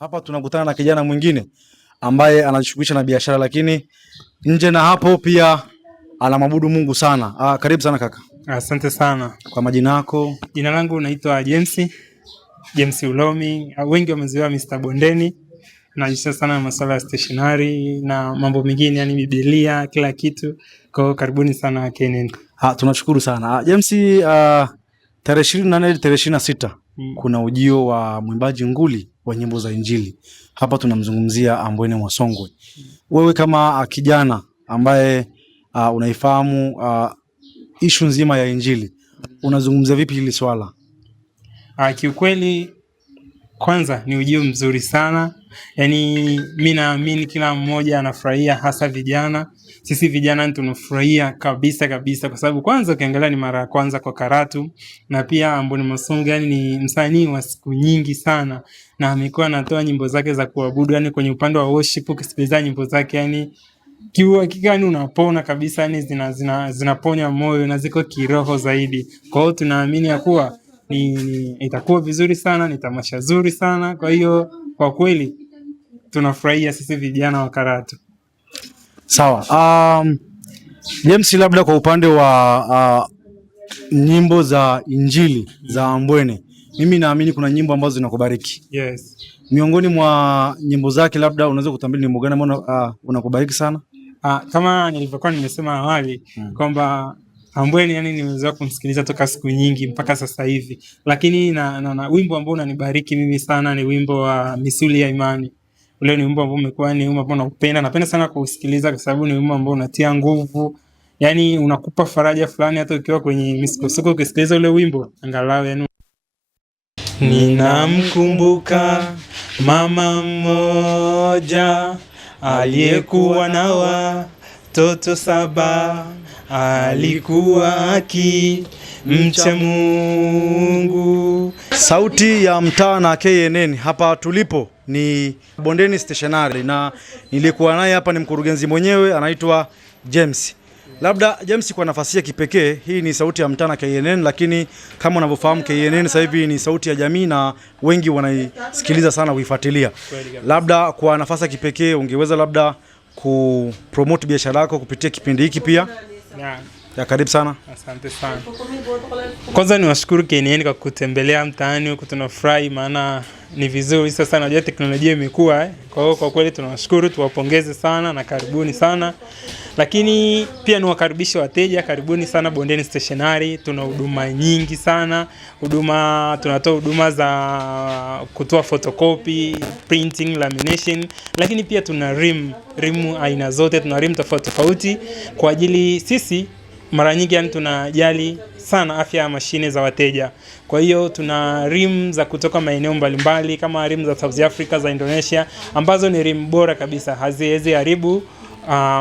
Hapa tunakutana na kijana mwingine ambaye anajishughulisha na biashara, lakini nje na hapo pia anamwabudu Mungu sana. Karibu sana kaka. Asante sana. Kwa majina yako? Jina langu naitwa James Ulomi. Wengi wamezoea Mr. Bondeni. Najishughulisha sana na masuala ya stationery na mambo mengine, yani Biblia, kila kitu. Kwa hiyo karibuni sana KNN. Tunashukuru sana. James, tarehe 24 hadi tarehe 26 kuna ujio wa mwimbaji nguli wa nyimbo za Injili. Hapa tunamzungumzia Ambwene Mwasongwe. Wewe kama kijana ambaye unaifahamu issue nzima ya Injili, unazungumzia vipi hili swala? Kiukweli kwanza ni ujio mzuri sana. Yaani mimi naamini kila mmoja anafurahia, hasa vijana. Sisi vijana tunafurahia kabisa kwa sababu kwanza ukiangalia ni mara ya kwanza kwa Karatu, na pia Ambwene Mwasongwe yani ni msanii wa siku nyingi sana na amekuwa anatoa nyimbo zake za kuabudu, yani kwenye upande wa worship ukisikiliza nyimbo zake yani kiuhakika yani unapona kabisa, yani zinaponya moyo na ziko kiroho zaidi. Kwa hiyo tunaamini ya kuwa itakuwa vizuri sana, ni tamasha zuri sana. Kwa hiyo kwa kweli tunafurahia sisi vijana wa Karatu. Sawa. James, labda kwa upande wa nyimbo za Injili za Ambwene, mimi naamini kuna nyimbo ambazo zinakubariki. Yes. Miongoni mwa nyimbo zake labda unaweza kutuambia nyimbo gani ambayo unakubariki sana? Kama nilivyokuwa nimesema awali kwamba Ambwene yani nimezoea kumsikiliza toka siku nyingi mpaka sasa hivi. Lakini na wimbo ambao unanibariki mimi sana ni wimbo wa Misuli ya Imani. Ule ni wimbo ambao umekuwa ni wimbo ambao naupenda. Napenda sana kusikiliza kwa sababu ni wimbo ambao unatia nguvu. Yani unakupa faraja fulani hata ukiwa kwenye misukosuko ukisikiliza ule wimbo angalau yani. Ninamkumbuka mama mmoja aliyekuwa na watoto 7, alikuwa akimcha Mungu. Sauti ya mtaa na KNN. Hapa tulipo ni Bondeni Stationery na nilikuwa naye hapa ni mkurugenzi mwenyewe anaitwa James. Labda James, kwa nafasi ya kipekee, hii ni sauti ya mtaa na KNN, lakini kama unavyofahamu KNN sasa hivi ni sauti ya jamii na wengi wanaisikiliza sana, kuifuatilia. Labda kwa nafasi ya kipekee ungeweza labda kupromote biashara yako kupitia kipindi hiki pia? Ya karibu sana. Asante sana. Kwanza niwashukuru KNN kwa kutembelea mtaani huku, tunafurahi maana ni vizuri sasa, najua teknolojia imekuwa Kwa hiyo kwa kweli tunawashukuru, tuwapongeze sana na karibuni sana. Lakini pia niwakaribishe wateja, karibuni sana Bondeni Stationery. Tuna huduma nyingi sana. Tunatoa huduma za kutoa photocopy, printing, lamination, lakini pia tuna rim aina zote, tuna rim tofauti kwa ajili sisi mara nyingi yani tunajali sana afya ya mashine za wateja. Kwa hiyo tuna rim za kutoka maeneo mbalimbali kama rim za South Africa, za Indonesia, ambazo ni rim bora kabisa, haziwezi haribu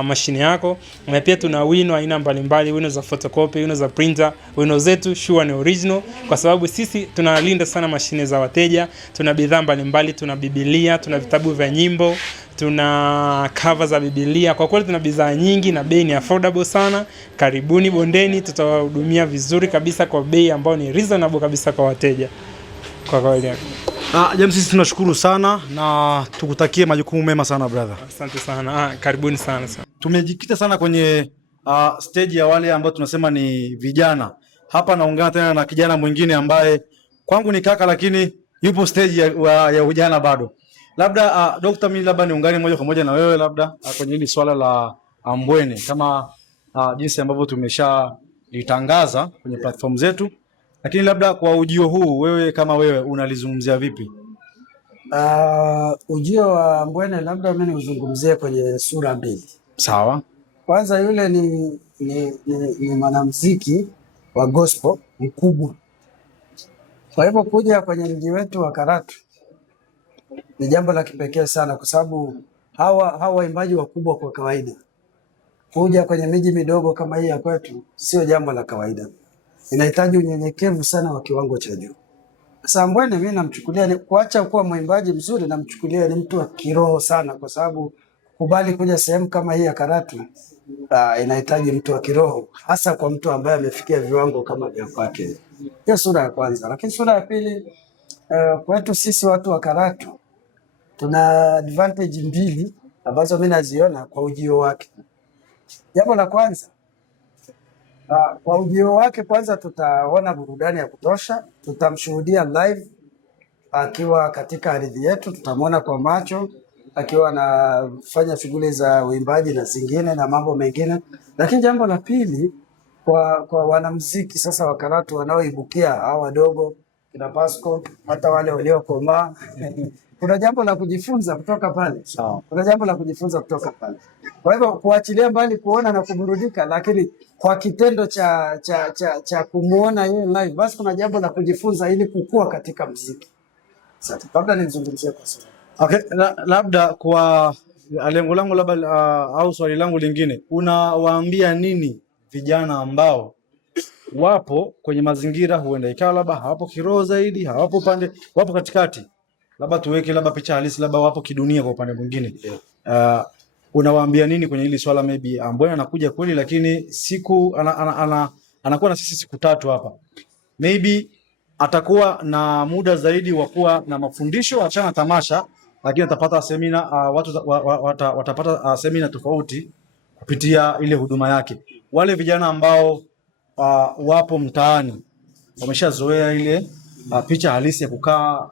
mashine yako. Na pia tuna wino aina mbalimbali, wino za photocopy, wino za printer. Wino zetu sure ni original kwa sababu sisi tunalinda sana mashine za wateja. Tuna bidhaa mbalimbali, tuna Biblia, tuna vitabu vya nyimbo, tuna cover za Biblia. Kwa kweli tuna bidhaa nyingi na bei ni affordable sana. Karibuni Bondeni, tutawahudumia vizuri kabisa kwa bei ambayo ni reasonable kabisa kwa wateja. Kwa kweli. James, sisi tunashukuru sana na tukutakie majukumu mema sana brother. Asante sana. Karibuni sana. Tumejikita sana kwenye stage ya wale ambao tunasema ni vijana. Hapa naungana tena na kijana mwingine ambaye kwangu ni kaka lakini yupo stage ya ujana bado. Labda Dr. mimi labda niungane moja kwa moja na wewe labda kwenye hili swala la Ambwene kama jinsi ambavyo tumeshalitangaza kwenye platform zetu. Lakini labda kwa ujio huu wewe kama wewe unalizungumzia vipi? Ujio wa Ambwene labda mimi uzungumzie kwenye sura mbili. Sawa. Kwanza yule ni mwanamuziki wa gospel mkubwa. Kwa hivyo kuja kwenye mji wetu wa Karatu ni jambo la kipekee sana kwa sababu hawa waimbaji wakubwa kwa kawaida kuja kwenye miji midogo kama hii ya kwetu sio jambo la kawaida. Inahitaji unyenyekevu sana wa kiwango cha juu. Sasa Ambwene mimi namchukulia ni kuacha kuwa mwimbaji mzuri, namchukulia ni mtu wa kiroho sana kwa sababu kubali kuja sehemu kama hii ya Karatu inahitaji mtu wa kiroho, hasa kwa mtu ambaye amefikia viwango kama vya kwake. Hiyo sura ya kwanza. Lakini sura ya pili, kwetu sisi watu wa Karatu tuna advantage mbili ambazo mimi naziona kwa ujio wake. Jambo la kwanza, kwa ujio wake kwanza tutaona burudani ya kutosha, tutamshuhudia live akiwa katika ardhi yetu, tutamwona kwa macho akiwa anafanya shughuli za uimbaji na zingine na mambo mengine. Lakini jambo la pili, kwa wanamuziki sasa wa Karatu wanaoibukia au wadogo kina Pasco, hata wale waliokomaa kuna jambo la kujifunza kutoka pale. Kuna jambo la kujifunza kutoka pale. Kwa hivyo kuachilia mbali kuona na kuburudika, lakini kwa kitendo cha kumuona yeye live, basi kuna jambo la kujifunza ili kukua katika muziki. Sasa labda nizungumzie kwa sasa. Okay, labda kwa lengo langu labda au swali langu lingine, unawaambia nini vijana ambao wapo kwenye mazingira huenda ikawa labda hawapo kiroho zaidi, hawapo pande, wapo katikati, labda tuweke labda picha halisi, labda wapo kidunia kwa upande mwingine, unawaambia nini kwenye hili swala? Maybe Ambwene anakuja kweli, lakini siku anakuwa na sisi siku 3 hapa, maybe atakuwa na muda zaidi wa kuwa na mafundisho, achana tamasha, lakini atapata semina, watu watapata semina tofauti kupitia ile huduma yake. Wale vijana ambao wapo mtaani wameshazoea ile picha halisi ya kukaa,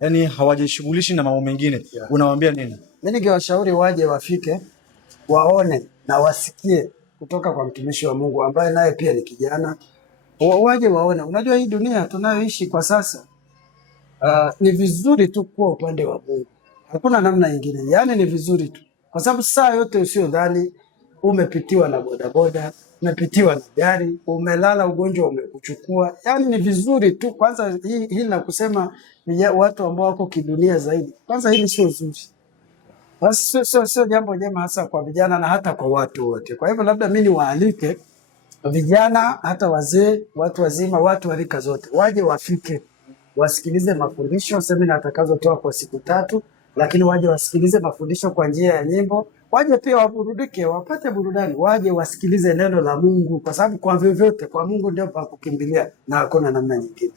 yani hawajishughulishi na mambo mengine, unawaambia nini? Mimi ningewashauri waje wafike, waone na wasikie kutoka kwa mtumishi wa Mungu ambaye naye pia ni kijana. Waje waone. Unajua hii dunia tunayoishi kwa sasa, ni vizuri tu kuwa upande wa Mungu. Hakuna namna nyingine. Yaani ni vizuri tu. Kwa sababu saa yote usiodhani umepitiwa na bodaboda, umepitiwa na gari, umelala ugonjwa umekuchukua. Yaani ni vizuri tu. Kwanza hili na kusema watu ambao wako kidunia zaidi. Kwanza hili sio zuri. Basi sio jambo jema hasa kwa vijana na hata kwa watu wote. Kwa hivyo labda mimi niwaalike vijana, hata wazee, watu wazima, watu wa rika zote waje wafike, wasikilize mafundisho, semina atakazotoa kwa siku 3, lakini waje wasikilize mafundisho kwa njia ya nyimbo, waje pia waburudike, wapate burudani, waje wasikilize neno la Mungu, kwa sababu kwa vyovyote kwa Mungu ndio pa kukimbilia na hakuna namna nyingine.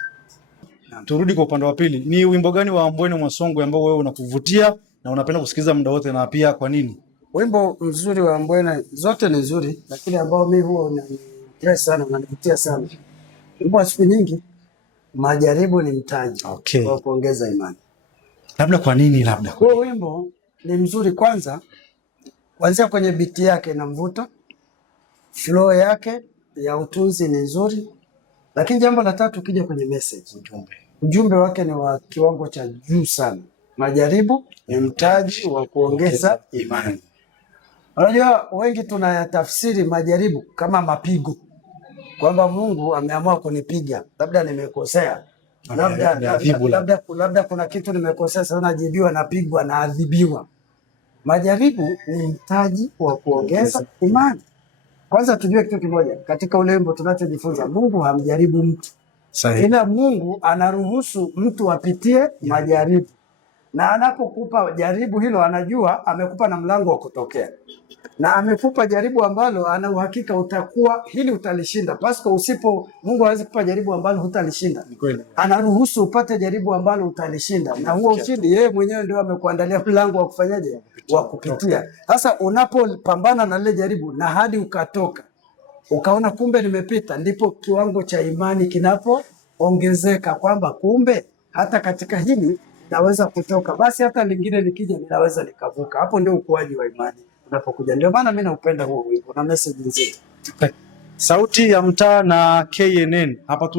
Turudi kwa upande wa pili, ni wimbo gani wa Ambwene Mwasongwe ambao wewe unakuvutia na unapenda kusikiliza muda wote, na pia kwa nini? Wimbo mzuri wa Ambwene, zote ni nzuri, lakini ambao mimi huwa unanipress sana, unanivutia sana, wimbo wa siku nyingi, Majaribu ni Mtaji wa kuongeza imani. Labda kwa nini? Labda huo wimbo ni mzuri, kwanza kuanzia kwenye biti yake na mvuto, flow yake ya utunzi ni nzuri, lakini jambo la tatu ukija kwenye message, ujumbe wake ni wa kiwango cha juu sana. Majaribu ni mtaji wa kuongeza imani. Unajua wengi tunayatafsiri majaribu kama mapigo, kwamba Mungu ameamua kunipiga, labda nimekosea, labda kuna kitu nimekosea, sasa najibiwa, napigwa, naadhibiwa. Majaribu ni mtaji wa kuongeza imani. Kwanza tujue kitu kimoja katika ule wimbo tunachojifunza, Mungu hamjaribu mtu. Sahihi. Ila Mungu anaruhusu mtu apitie majaribu, na anapokupa jaribu hilo anajua amekupa na mlango wa kutokea, na amekupa jaribu ambalo ana uhakika utakuwa hili utalishinda. Pasco, Mungu hawezi kupa jaribu ambalo hutalishinda. Anaruhusu upate jaribu ambalo utalishinda, na huo ushindi yeye mwenyewe ndio amekuandalia mlango wa kufanyaje, wa kupitia. Sasa unapopambana na lile jaribu na hadi ukatoka, ukaona kumbe nimepita, ndipo kiwango cha imani kinapoongezeka, kwamba kumbe hata katika hili naweza kutoka, basi hata lingine likija ninaweza nikavuka. Hapo ndio ukuaji wa imani unapokuja. Ndio maana mimi naupenda huo wimbo na message nzito. Sauti ya Mtaa na KNN. Hapa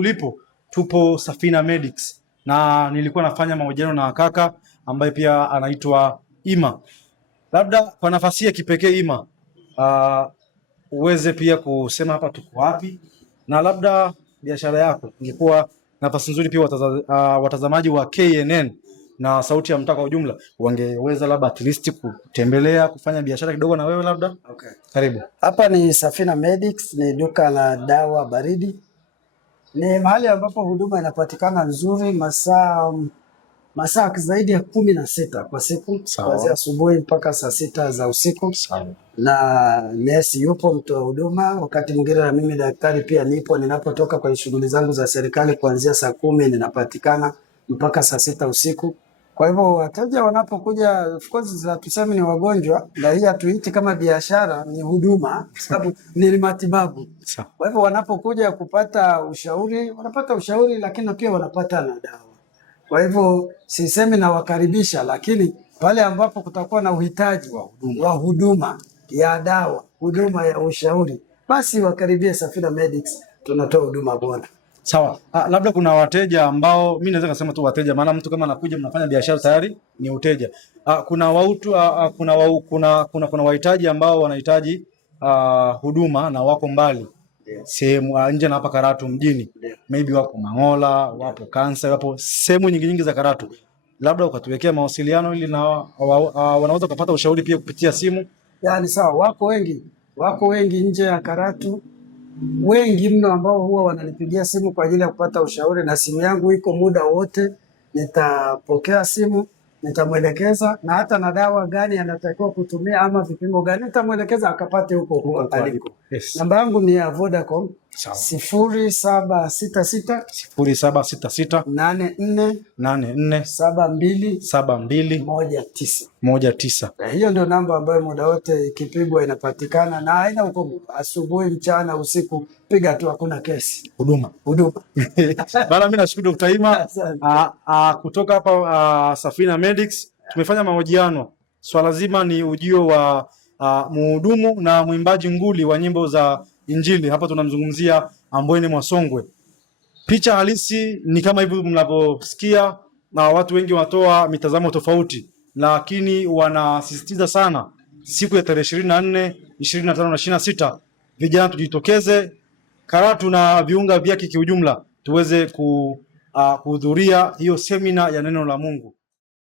tupo Safina Medics, na nilikuwa nafanya mahojiano na kaka ambaye pia anaitwa Ima. Labda kwa nafasi ya kipekee Ima, uweze pia kusema hapa tuko wapi, na labda biashara yako ingekuwa nafasi nzuri pia watazamaji wa KNN na Sauti ya Mtaa kwa ujumla wangeweza labda at least kutembelea, kufanya biashara kidogo na wewe labda. Okay. Karibu. Hapa ni Safina Medics, ni duka la dawa baridi. Ni mahali ambapo huduma inapatikana nzuri, masaa zaidi ya 16 kwa siku, kuanzia asubuhi mpaka saa 6 za usiku. Sawa. Na nesi yupo, mtoa huduma, wakati mwingine na mimi daktari pia nipo, ninapotoka kwa shughuli zangu za serikali kuanzia saa 10 ninapatikana mpaka saa 6 usiku. Kwa hivyo wateja wanapokuja, of course tuseme ni wagonjwa, na hii hatuiti kama biashara, ni huduma, sababu ni matibabu. Kwa hivyo wanapokuja kupata ushauri, wanapata ushauri, lakini pia wanapata na dawa. Kwa hivyo sisemi na wakaribisha, lakini pale ambapo kutakuwa na uhitaji wa huduma ya dawa, huduma ya ushauri, basi wakaribie Safina Medics, tunatoa huduma bora. Sawa. Labda kuna wateja ambao mimi naweza kusema tu wateja, maana mtu kama anakuja mnafanya biashara tayari ni uteja. Kuna wautu, kuna wahitaji ambao wanahitaji huduma na wako mbali sehemu nje na hapa Karatu mjini. Maybe wako Mangola, wapo Kansa, wapo sehemu nyingi za Karatu. Labda ukatuwekea mawasiliano ili na wanaweza kupata ushauri pia kupitia simu. Yaani sawa, wako wengi nje ya Karatu, wengi mno ambao huwa wananipigia simu kwa ajili ya kupata ushauri, na simu yangu iko muda wote, nitapokea simu, nitamwelekeza, na hata na dawa gani anatakiwa kutumia ama vipimo gani nitamwelekeza akapate huko aliko. Yes. Namba yangu ni ya Vodacom 0766 84 72 19. Hiyo ndio namba ambayo muda wote ikipigwa inapatikana na haina ukomo. Asubuhi, mchana, usiku, piga tu, hakuna kesi. Huduma. Bana, mimi nashukuru Dr. Ima kutoka hapa Safina Medics. Tumefanya mahojiano. Swala zima ni ujio wa mhudumu na mwimbaji nguli wa nyimbo za Injili. Hapa tunamzungumzia Ambwene Mwasongwe. Picha halisi ni kama hivi mnavyosikia, na watu wengi wanatoa mitazamo tofauti, lakini wanasisitiza sana siku ya tarehe 24, 25 na 26 vijana tujitokeze Karatu na viunga vyake kiujumla tuweze kuhudhuria hiyo semina ya neno la Mungu.